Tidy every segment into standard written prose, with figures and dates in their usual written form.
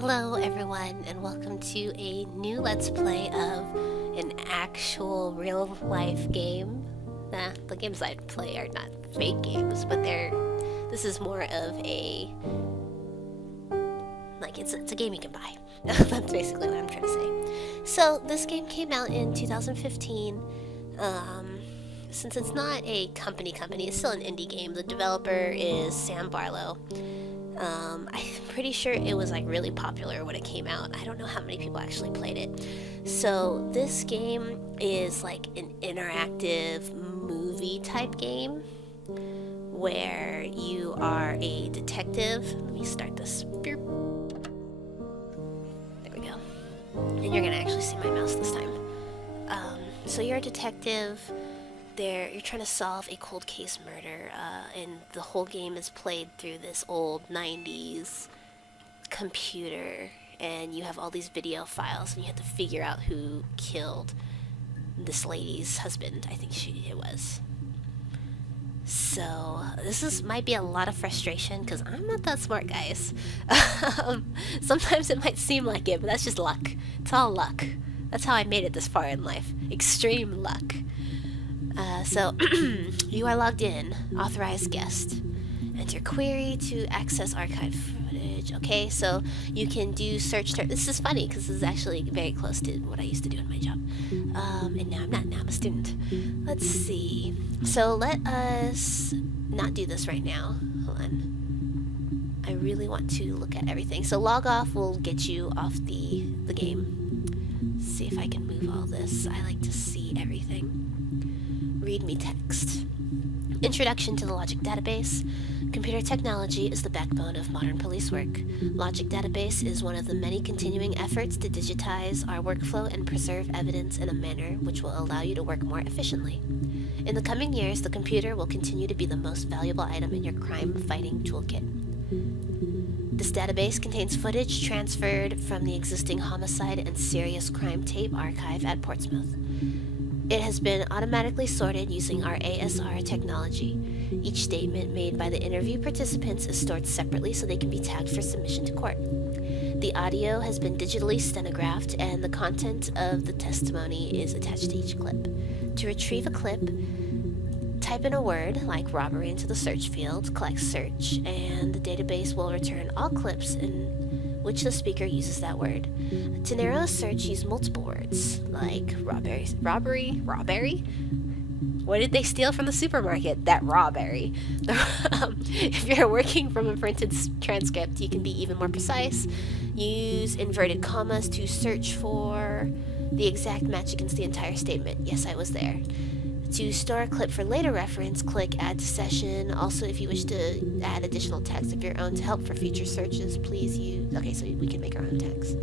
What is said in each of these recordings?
Hello everyone, and welcome to a new Let's Play of an actual real-life game. The games I play are not fake games, but this is more of a... it's a game you can buy. That's basically what I'm trying to say. So, this game came out in 2015. Since it's not a company, it's still an indie game. The developer is Sam Barlow. I'm pretty sure it was like really popular when it came out. I don't know how many people actually played it. So this game is like an interactive movie type game where you are a detective. Let me start this. There we go. And you're gonna actually see my mouse this time. So you're a detective. You're trying to solve a cold case murder, and the whole game is played through this old 90s computer, and you have all these video files, and you have to figure out who killed this lady's husband. I think it was. So might be a lot of frustration because I'm not that smart, guys. Sometimes it might seem like it, but that's just luck. It's all luck. That's how I made it this far in life. Extreme luck. So, you are logged in, authorized guest. Enter query to access archive footage. Okay, so you can do search term. This is funny because this is actually very close to what I used to do in my job. And now I'm not, now I'm a student. Let's see. So let us not do this right now. Hold on. I really want to look at everything. So log off will get you off the game. Let's see if I can move all this. I like to see everything. Read me text. Introduction to the Logic Database. Computer technology is the backbone of modern police work. Logic Database is one of the many continuing efforts to digitize our workflow and preserve evidence in a manner which will allow you to work more efficiently. In the coming years, the computer will continue to be the most valuable item in your crime-fighting toolkit. This database contains footage transferred from the existing homicide and serious crime tape archive at Portsmouth. It has been automatically sorted using our ASR technology. Each statement made by the interview participants is stored separately so they can be tagged for submission to court. The audio has been digitally stenographed, and the content of the testimony is attached to each clip. To retrieve a clip, type in a word like robbery into the search field, click search, and the database will return all clips in which the speaker uses that word. To narrow a search, use multiple words, like robbery? What did they steal from the supermarket? That rawberry. If you're working from a printed transcript, you can be even more precise. Use inverted commas to search for the exact match against the entire statement. Yes, I was there. To store a clip for later reference, click Add to Session. Also, if you wish to add additional text of your own to help for future searches, please use... Okay, so we can make our own text.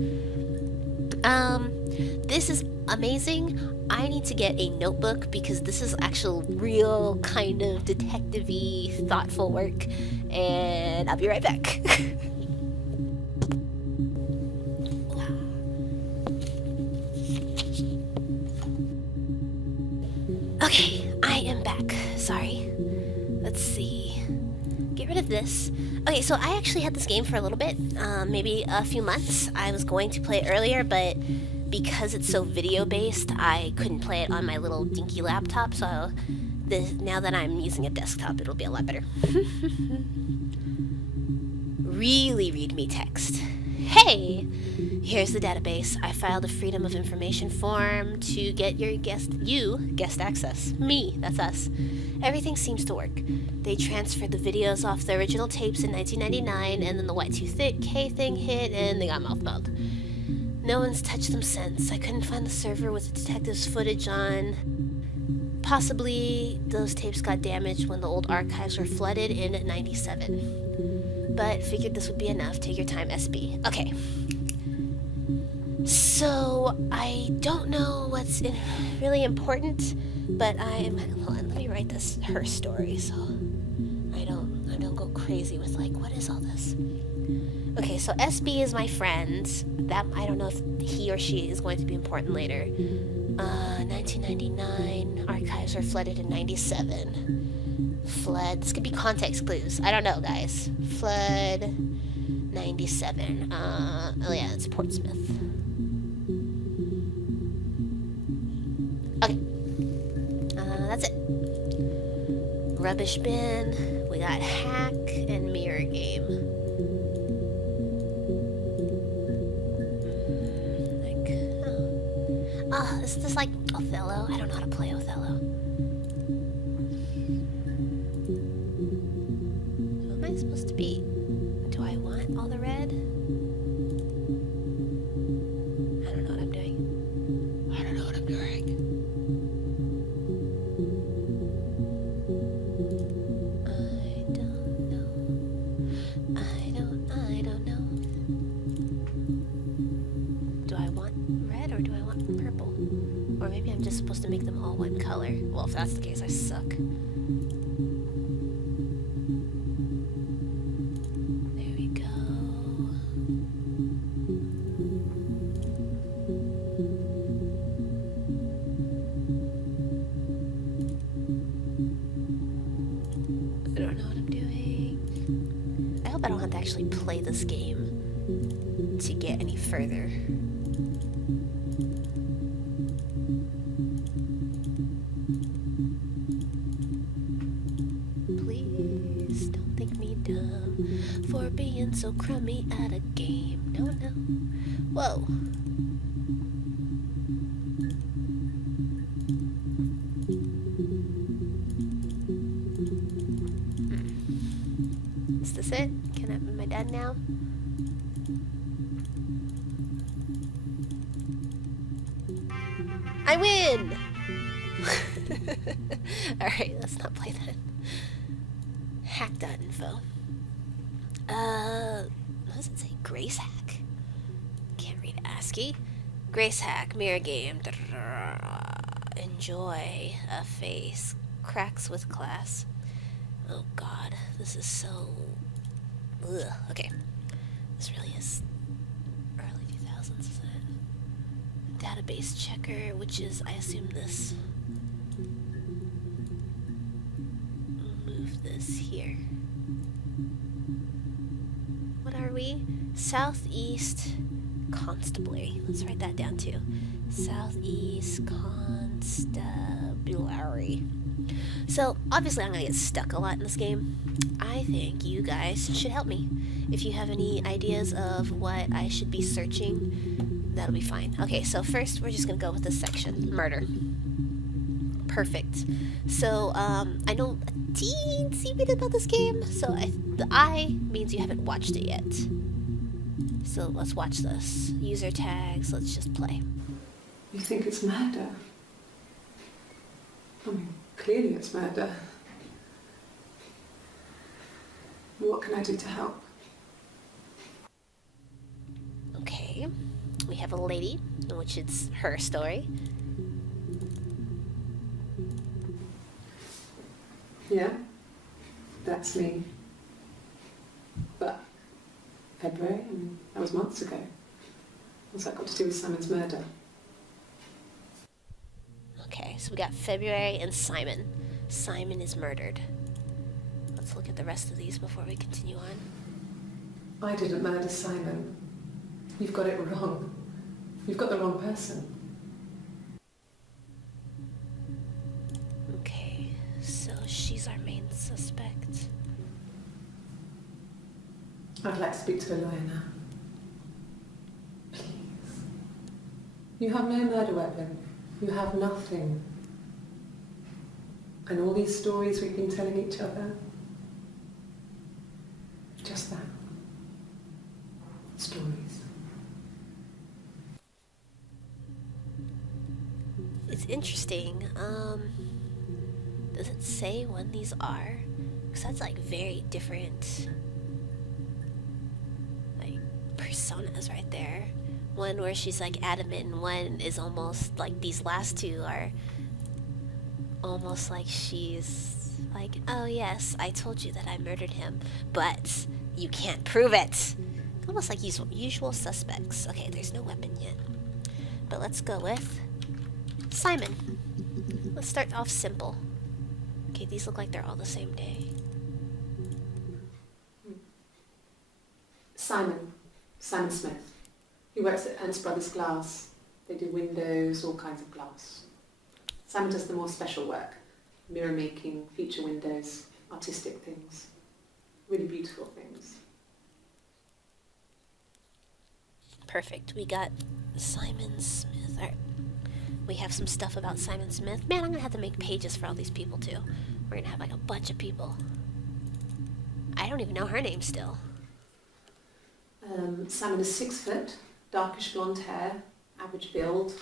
This is amazing. I need to get a notebook because this is actual real kind of detective-y, thoughtful work. And I'll be right back. Okay, I am back. Sorry. Let's see. Get rid of this. Okay, so I actually had this game for a little bit, maybe a few months. I was going to play it earlier, but because it's so video-based, I couldn't play it on my little dinky laptop, so now that I'm using a desktop, it'll be a lot better. Really read me text. Hey! Here's the database. I filed a Freedom of Information form to get guest access. Me, that's us. Everything seems to work. They transferred the videos off the original tapes in 1999, and then the Y2K thing hit, and they got mothballed. No one's touched them since. I couldn't find the server with the detective's footage on. Possibly those tapes got damaged when the old archives were flooded in 97. But figured this would be enough. Take your time, SB. Okay. So, I don't know what's really important, but hold on, let me write her story so I don't go crazy with like, what is all this? Okay, so SB is my friend. That, I don't know if he or she is going to be important later. 1999, archives were flooded in 97. Flood, this could be context clues. I don't know, guys. Flood, 97. Oh yeah, it's Portsmouth. Okay. That's it. Rubbish bin. We got hack and mirror game. Oh, is this like Othello? I don't know how to play Othello. Who am I supposed to be? Do I want all the red? I don't know what I'm doing. I don't know what I'm doing. I don't know. Do I want red or do I want purple? Or maybe I'm just supposed to make them all one color. Well, if that's the case, I suck. There we go. I don't know what I'm doing. I hope I don't have to actually play this game to get any further. Please don't think me dumb for being so crummy at a game. No, no. Whoa. Is this it? Can I be my dad now? I win! Alright, let's not play that. Hack.info. What does it say? Grace hack? Can't read ASCII. Grace hack, mirror game. Enjoy a face. Cracks with class. Oh god, this is so... Ugh. Okay. This really is early 2000s, isn't it? Database checker, which is, I assume, this. Move this here. What are we? Southeast Constabulary. Let's write that down too. Southeast Constabulary. So, obviously I'm gonna get stuck a lot in this game. I think you guys should help me. If you have any ideas of what I should be searching, that'll be fine. Okay, so first we're just gonna go with this section. Murder. Perfect. So, I know a teensy bit about this game, so the I means you haven't watched it yet. So let's watch this. User tags, let's just play. You think it's murder? I mean, clearly it's murder. What can I do to help? Okay, we have a lady, which is her story. Yeah, that's me. But February, and that was months ago. What's that got to do with Simon's murder? Okay, so we got February and Simon. Simon is murdered. Let's look at the rest of these before we continue on. I didn't murder Simon. You've got it wrong. You've got the wrong person. Okay, so she's our main suspect. I'd like to speak to a lawyer now. Please. You have no murder weapon. You have nothing. And all these stories we've been telling each other, just that. Stories. It's interesting. Does it say when these are? Because that's like very different, like, personas right there. One where she's like adamant, and one is almost like these last two are almost like she's like, oh yes, I told you that I murdered him, but you can't prove it. Almost like usual suspects. Okay, there's no weapon yet. But let's go with Simon. Let's start off simple. Okay, these look like they're all the same day. Simon Smith. He works at Ernst Brothers Glass. They do windows, all kinds of glass. Simon does the more special work, mirror making, feature windows, artistic things, really beautiful things. Perfect. We got Simon Smith. All right. We have some stuff about Simon Smith. Man, I'm gonna have to make pages for all these people too. We're gonna have like a bunch of people. I don't even know her name still. Simon is 6 foot, darkish blonde hair, average build.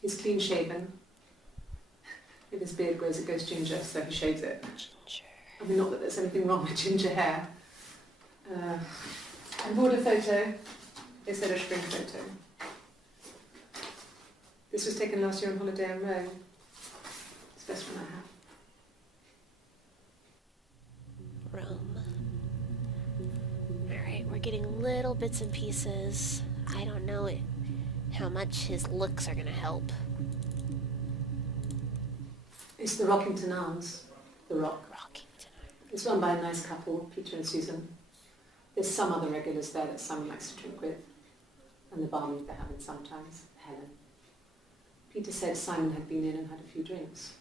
He's clean shaven. If his beard grows, it goes ginger, so he shaves it. Ginger. I mean, not that there's anything wrong with ginger hair. I bought a photo. They said a spring photo. This was taken last year on holiday in Rome. It's the best one I have. Rome. Alright, we're getting little bits and pieces. I don't know how much his looks are gonna help. It's the Rockington Arms, the Rock. Rockington. It's run by a nice couple, Peter and Susan. There's some other regulars there that Simon likes to drink with, and the barmaid they're having sometimes, Helen. Peter said Simon had been in and had a few drinks.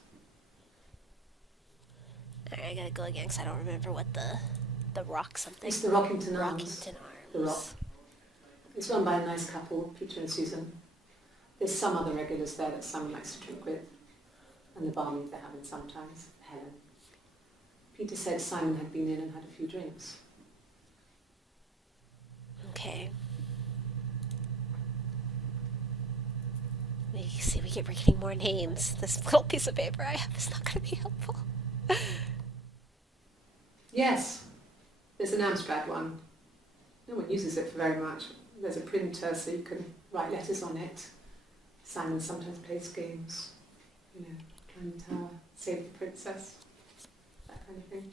Alright, I gotta go again because I don't remember what the rock something. It's the Rockington Arms. Rockington Arms. The Rock. It's run by a nice couple, Peter and Susan. There's some other regulars there that Simon likes to drink with, and the barmaid they're having sometimes, Helen. Peter said Simon had been in and had a few drinks. Okay. We're getting more names. This little piece of paper I have is not going to be helpful. Yes, there's an Amstrad one. No one uses it for very much. There's a printer so you can write letters on it. Simon sometimes plays games, you know, climb the tower, save the princess, that kind of thing.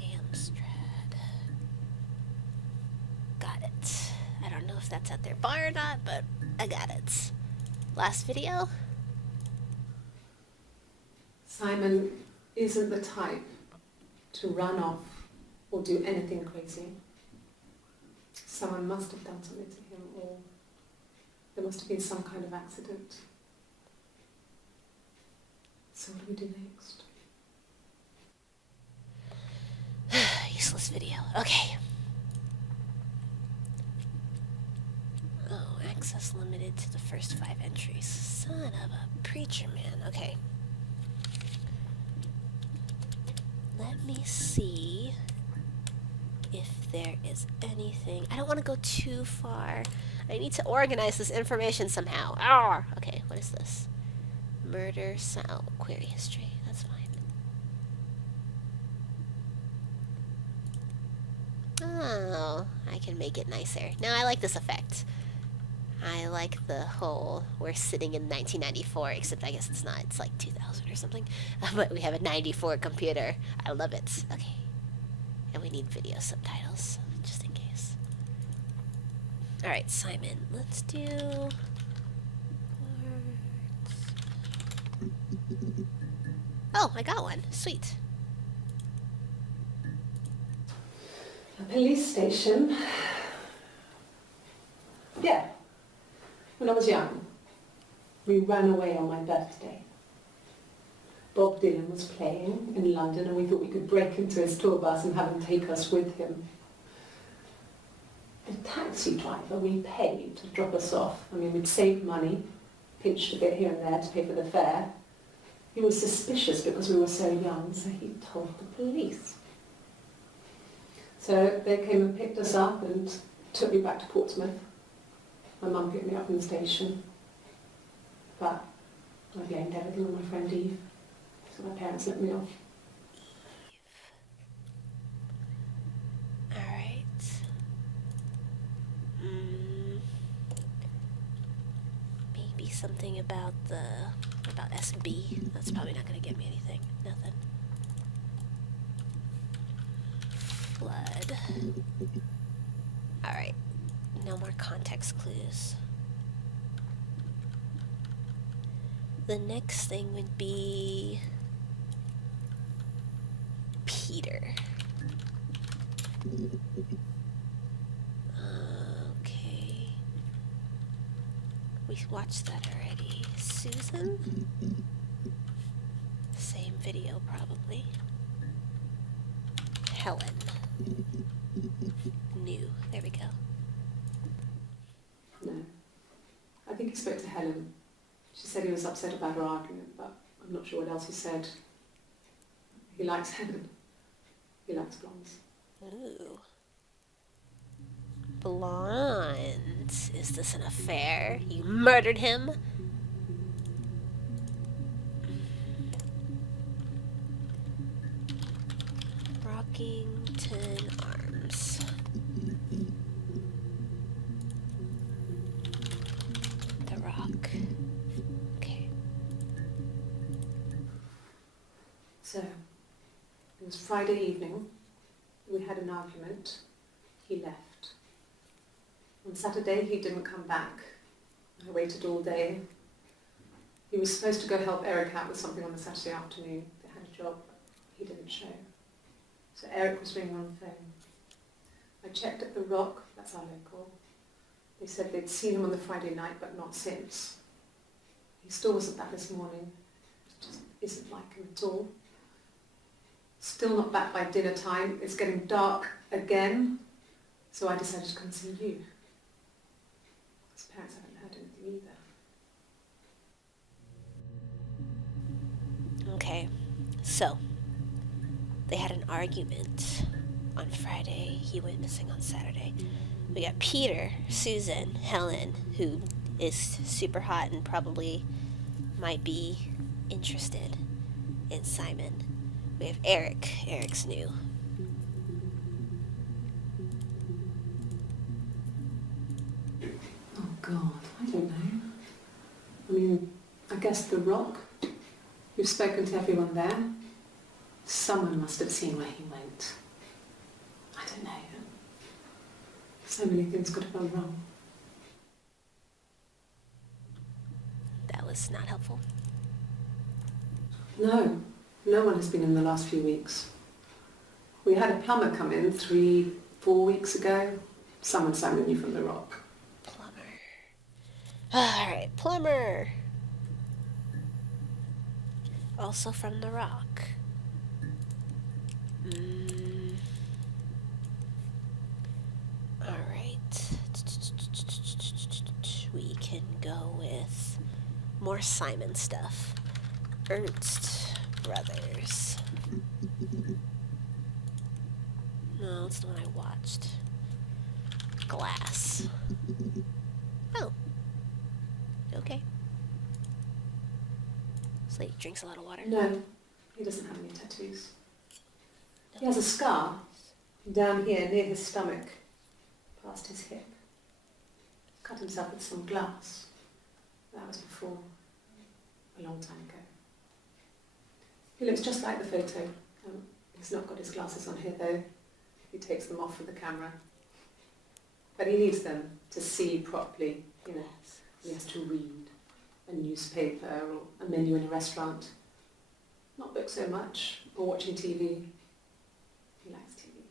Amstrad. Got it. I don't know if that's at their bar or not, but I got it. Last video? Simon isn't the type to run off or do anything crazy. Someone must have done something to him, or there must have been some kind of accident. So what do we do next? Useless video. Okay. Oh, access limited to the first 5 entries. Son of a preacher man. Okay. Let me see if there is anything. I don't want to go too far. I need to organize this information somehow. Ah! Okay, what is this? Murder, sound, query history. That's fine. Oh, I can make it nicer. Now I like this effect. I like the whole, we're sitting in 1994, except I guess it's not, it's like 2000 or something. But we have a 94 computer. I love it. Okay. And we need video subtitles, just in case. Alright, Simon, let's do... Oh, I got one. Sweet. A police station. Yeah. When I was young, we ran away on my birthday. Bob Dylan was playing in London and we thought we could break into his tour bus and have him take us with him. The taxi driver we paid to drop us off, I mean we'd saved money, pinched a bit here and there to pay for the fare. He was suspicious because we were so young, so he told the police. So they came and picked us up and took me back to Portsmouth. My mum picked me up from the station, but I blamed everything on my friend Eve, so my parents let me off. Alright. Maybe something about SB. That's probably not going to get me anything. Nothing. Flood. Alright. No more context clues. The next thing would be Peter. Okay. We watched that already. Susan? Same video, probably. Helen. New. There we go. No. I think he spoke to Helen. She said he was upset about her argument, but I'm not sure what else he said. He likes Helen. He likes blondes. Ooh. Blonde. Is this an affair? You murdered him? Rockington Arms. The Rock. Okay. So, it was Friday evening. We had an argument. He left. On Saturday, he didn't come back. I waited all day. He was supposed to go help Eric out with something on the Saturday afternoon. They had a job. He didn't show. So Eric was ringing on the phone. I checked at the Rock, that's our local. They said they'd seen him on the Friday night, but not since. He still wasn't back this morning. It just isn't like him at all. Still not back by dinner time. It's getting dark again. So I decided to come and see you. His parents haven't heard anything either. Okay. So, they had an argument on Friday. He went missing on Saturday. We got Peter, Susan, Helen, who is super hot and probably might be interested in Simon. We have Eric. Eric's new. Oh God, I don't know. I mean, I guess the Rock. You've spoken to everyone there. Someone must have seen where he went. I don't know. So many things could have gone wrong. That was not helpful. No, no one has been in the last few weeks. We had a plumber come in 3-4 weeks ago. Someone knew from the Rock. Plumber. Alright, plumber. Also from the Rock. Alright. We can go with more Simon stuff. Ernst Brothers. No, it's the one I watched. Glass. Oh. Okay. So he drinks a lot of water? No, he doesn't have any tattoos. He has a scar down here near his stomach, past his hip. Cut himself with some glass. That was before, a long time ago. He looks just like the photo. He's not got his glasses on here though. He takes them off for the camera. But he needs them to see properly, you know. He has to read a newspaper or a menu in a restaurant. Not books so much, or watching TV. He likes TV.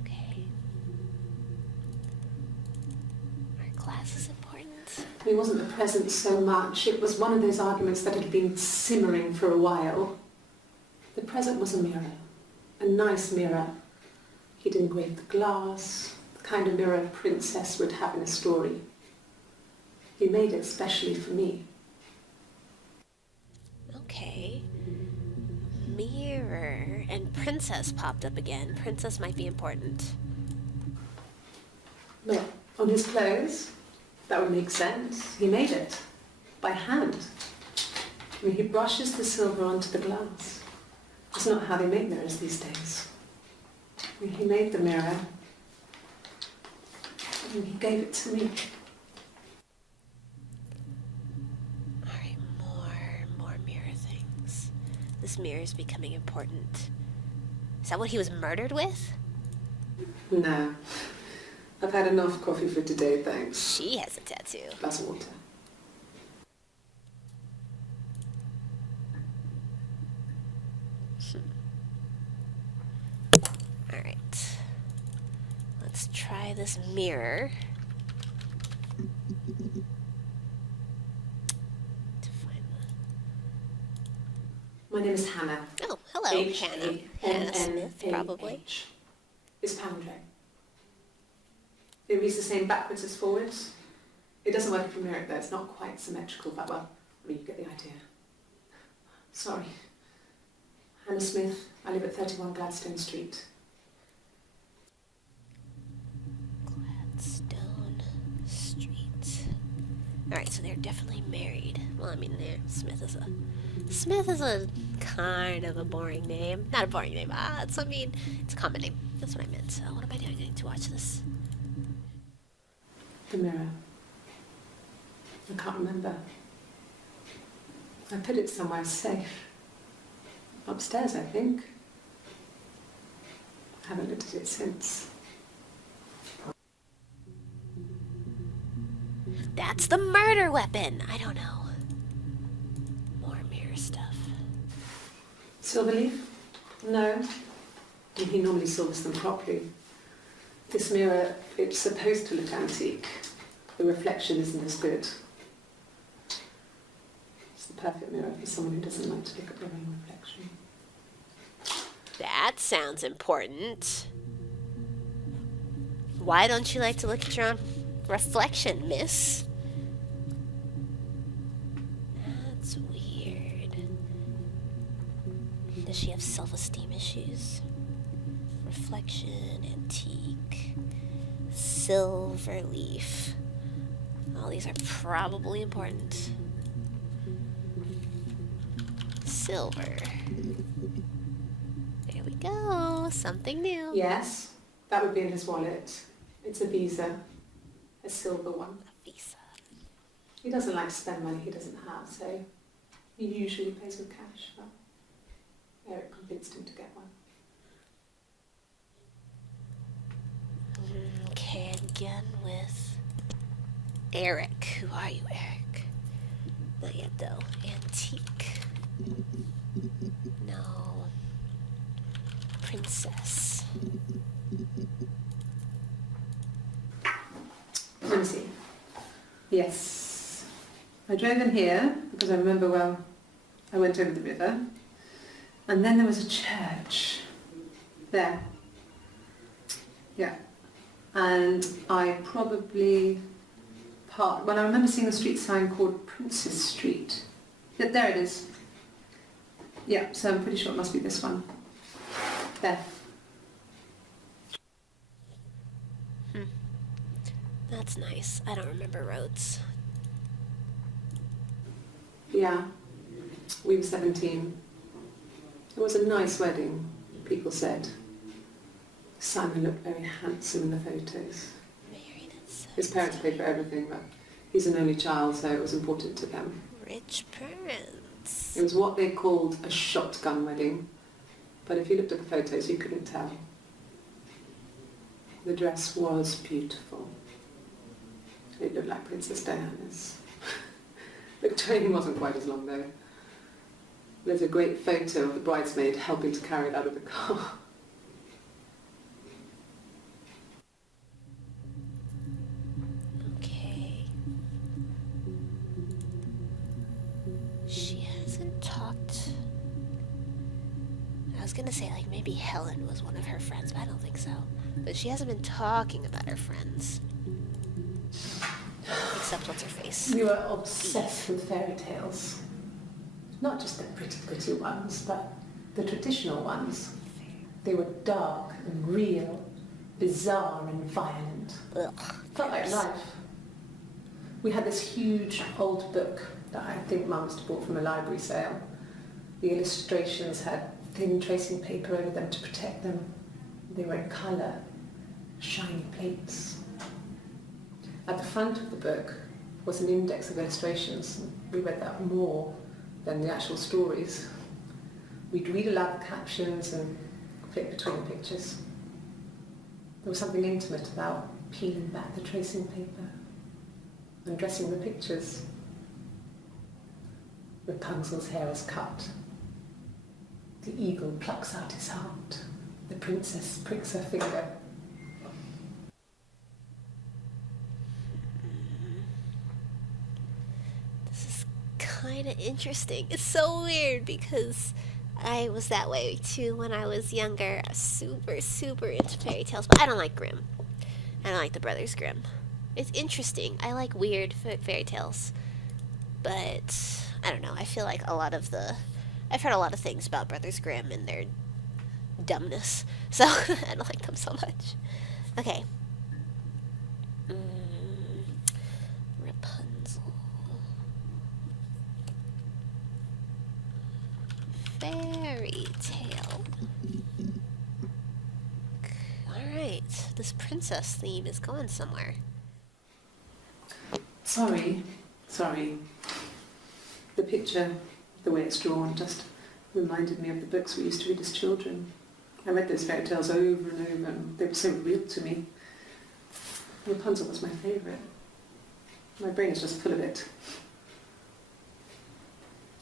Okay. Are glasses important? It wasn't the present so much. It was one of those arguments that had been simmering for a while. The present was a mirror. A nice mirror. He'd engraved the glass, the kind of mirror a princess would have in a story. He made it specially for me. Okay. Mirror. And princess popped up again. Princess might be important. Look, on his clothes, that would make sense. He made it. By hand. I mean, he brushes the silver onto the glass. It's not how they make mirrors these days. I mean, he made the mirror. And he gave it to me. Alright, more mirror things. This mirror is becoming important. Is that what he was murdered with? No. I've had enough coffee for today, thanks. She has a tattoo. Glass of water. Alright. Let's try this mirror. To find My name is Hannah. the... Oh, hello, Hannah. Hannah Smith, probably. It's palindrome. It reads the same backwards as forwards. It doesn't work if you mirror it though, it's not quite symmetrical, but well, I mean, you get the idea. Sorry. Hannah Smith, I live at 31 Gladstone Street. Gladstone Street. Alright, so they're definitely married. Well, I mean, Smith is a kind of a boring name. Not a boring name. It's a common name. That's what I meant. So what am I doing? I need to watch this. The mirror. I can't remember. I put it somewhere safe. Upstairs, I think. I haven't looked at it since. That's the murder weapon! I don't know. More mirror stuff. Silverleaf? No. He normally silvers them properly. This mirror, it's supposed to look antique. The reflection isn't as good. It's the perfect mirror for someone who doesn't like to look at their own reflection. That sounds important. Why don't you like to look at your own reflection, miss? That's weird. Does she have self-esteem issues? Reflection, antique, silver leaf. All these are probably important. Silver. There we go. Something new. Yes, that would be in his wallet. It's a Visa, a silver one. A Visa. He doesn't like to spend money he doesn't have, so he usually pays with cash. But Eric convinced him to get one. Okay, again with Eric. Who are you, Eric? Not yet, though. Antique. No. Princess. Let me see. Yes. I drove in here because I remember, well, I went over the river. And then there was a church. There. Yeah. And I probably parked. Well, I remember seeing a street sign called Princess Street. Yeah, there it is. Yeah, so I'm pretty sure it must be this one. There. That's nice. I don't remember roads. Yeah. We were 17. It was a nice wedding, people said. Simon looked very handsome in the photos. Married at 17. His parents paid for everything, but he's an only child, so it was important to them. Rich parents. It was what they called a shotgun wedding, but if you looked at the photos, you couldn't tell. The dress was beautiful. It looked like Princess Diana's. The train wasn't quite as long, though. There's a great photo of the bridesmaid helping to carry it out of the car. Okay. She hasn't talked. I was gonna say, like, maybe Helen was one of her friends, but I don't think so. But she hasn't been talking about her friends. Except what's her face? We were obsessed with fairy tales. Not just the pretty, pretty ones, but the traditional ones. They were dark and real, bizarre and violent. Ugh. Felt like life. We had this huge old book that I think Mum must have bought from a library sale. The illustrations had thin tracing paper over them to protect them. They were in colour, shiny plates. At the front of the book was an index of illustrations. We read that more than the actual stories. We'd read aloud the captions and flick between the pictures. There was something intimate about peeling back the tracing paper, undressing the pictures. Rapunzel's hair is cut. The eagle plucks out his heart. The princess pricks her finger. This is kind of interesting. It's so weird because I was that way too when I was younger. I was super, super into fairy tales, but I don't like Grimm. I don't like the Brothers Grimm. It's interesting. I like weird fairy tales, but I don't know. I feel like I've heard a lot of things about Brothers Grimm and their dumbness, so I don't like them so much. Okay. Rapunzel. Fairy tale. Alright, this princess theme is going somewhere. Sorry. The picture, the way it's drawn, just reminded me of the books we used to read as children. I read those fairy tales over and over, and they were so real to me. Rapunzel was my favourite. My brain is just full of it.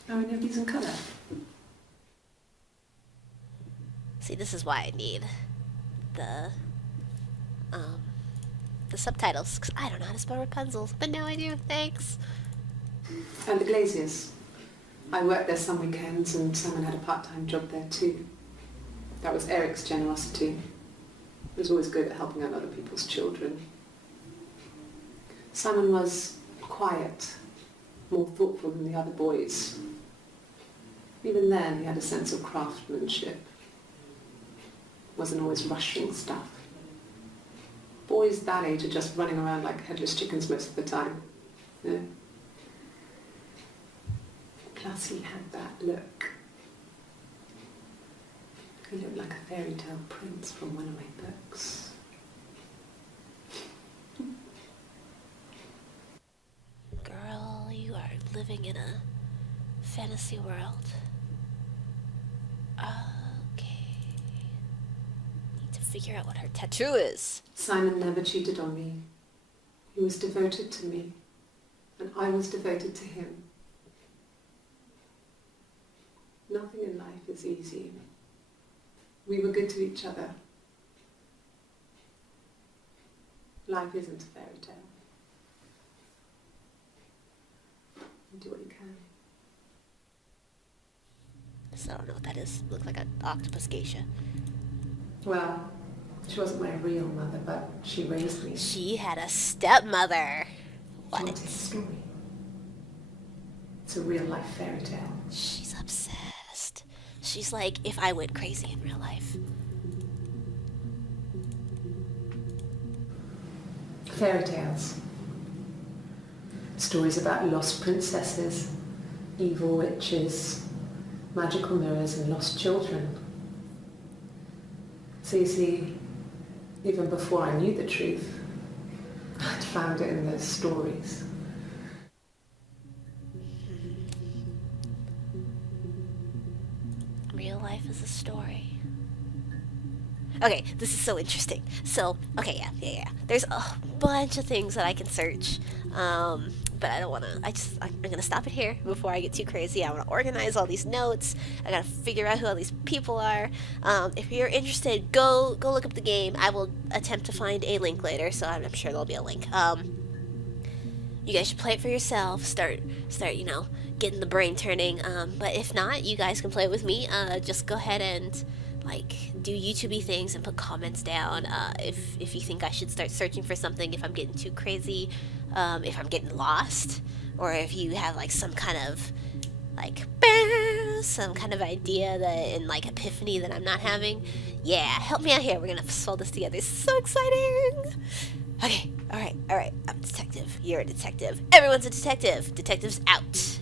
Are any of these in colour? See, this is why I need the subtitles, because I don't know how to spell Rapunzel, but now I do. Thanks. And the Glaziers. I worked there some weekends, and Simon had a part-time job there too. That was Eric's generosity. He was always good at helping out other people's children. Simon was quiet, more thoughtful than the other boys. Even then, he had a sense of craftsmanship. Wasn't always rushing stuff. Boys that age are just running around like headless chickens most of the time. Yeah. Plus he had that look. He looked like a fairy tale prince from one of my books. Girl, you are living in a fantasy world. Okay. Need to figure out what her tattoo is. Simon never cheated on me. He was devoted to me, and I was devoted to him. Nothing in life is easy. We were good to each other. Life isn't a fairy tale. You do what you can. So I don't know what that is. Looks like an octopus geisha. Well, she wasn't my real mother, but she raised me. She had a stepmother. What? What? It's a story. It's a real life fairy tale. She's obsessed. She's like if I went crazy in real life. Fairy tales. Stories about lost princesses, evil witches, magical mirrors and lost children. So you see, even before I knew the truth, I'd found it in those stories. Real life is a story. Okay, this is so interesting. So, okay, yeah. There's a bunch of things that I can search, but I don't want to. I'm gonna stop it here before I get too crazy. I want to organize all these notes. I gotta figure out who all these people are. If you're interested, go look up the game. I will attempt to find a link later, so I'm sure there'll be a link. You guys should play it for yourself. Start, getting the brain turning. But if not, you guys can play it with me. Just go ahead and do YouTube-y things and put comments down if you think I should start searching for something, if I'm getting too crazy, if I'm getting lost, or if you have some kind of some kind of idea and epiphany that I'm not having. Yeah, help me out here. We're gonna solve this together. It's so exciting. Okay, all right. I'm a detective. You're a detective. Everyone's a detective. Detectives out.